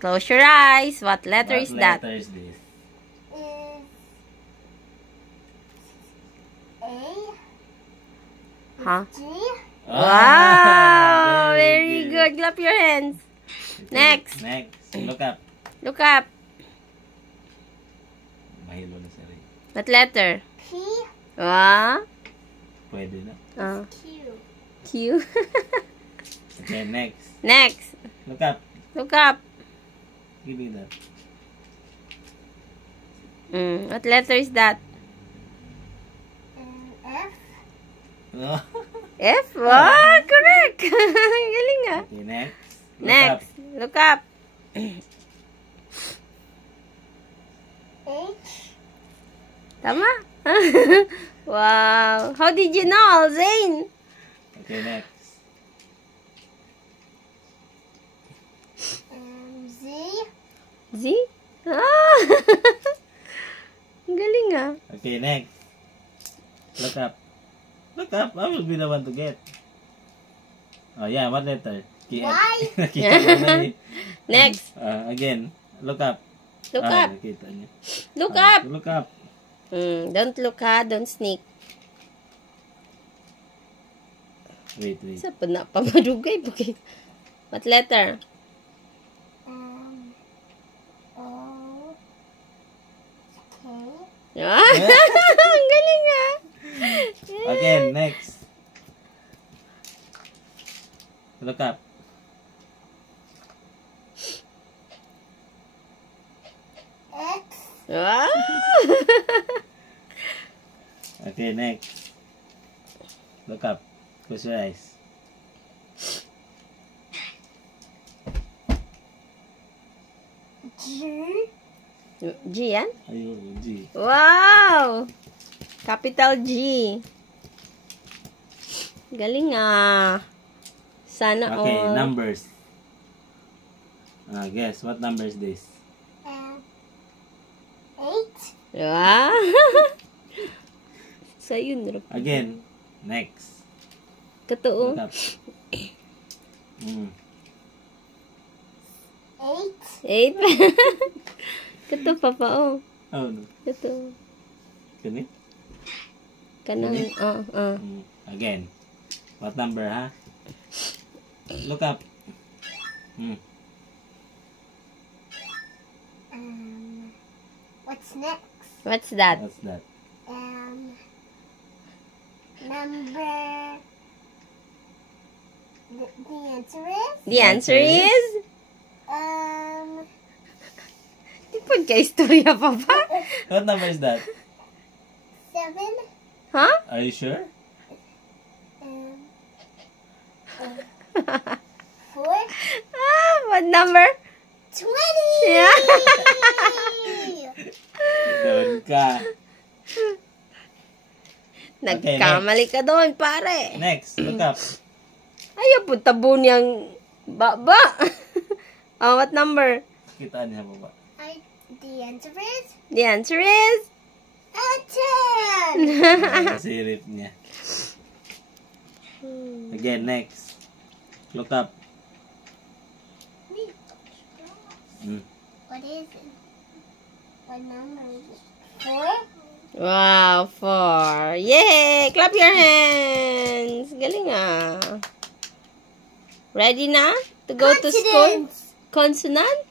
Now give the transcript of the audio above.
Close your eyes. What letter is that? What letter is this? A. Huh? G. Wow! Very good. Clap your hands. Okay, Next. Next. Look up. Look up. Mahilo na sa rin. What letter? P. Wow. Pwede na. Q. Q. Okay, next. Next. Look up. Look up. Give me that. What letter is that? F. Oh. F? Wow, correct. Galing ah. Okay, next. Look Next. Look up. H. Tama? Wow. How did you know, Zane? Okay, next. Z. Z? Ah! Galing ah. Okay, next. Look up. Look up. I will be the one to get. Oh, yeah. What letter? Y. Nakita ko na eh. Next. Again. Look up. Look up. Nakita niya. Look up. Look up. Don't look ha. Don't sneak. Wait. Sa pa na pamadugay. What letter? O. K. Ah! Ang galing ah. Again, next. Look up. X. Wow! Okay, next. Look up. Close your eyes. G. G yan? Ayun, G. Wow! Capital G. Galing ah. Sana Okay, all. numbers. Guess, what number is this? 8. Wow! Sa'yo na. Again, next. Totoo. Look up. 8. 8. Kato papa oh. Oh, no. Kato. Ganit? Kanang Again. What number, ha? Look up. What's next? What's that? What's that? Number. The answer is. The answer is? Di po ka-istorya pa ba? What number is that? 7. Huh? Are you sure? 4. What number? 20. Yeah. Doon ka. Nagkamali ka doon, pare. Next, look up. Ayaw po tabo niyang baba. What number? Kitaan niya ba? The answer is. The answer is? 10. Sirip niya. Again, next. Look up. What is it? What number is it? 4? Wow, 4. Yay! Clap your hands. Galing ah. Ready na to go to school? Consonant?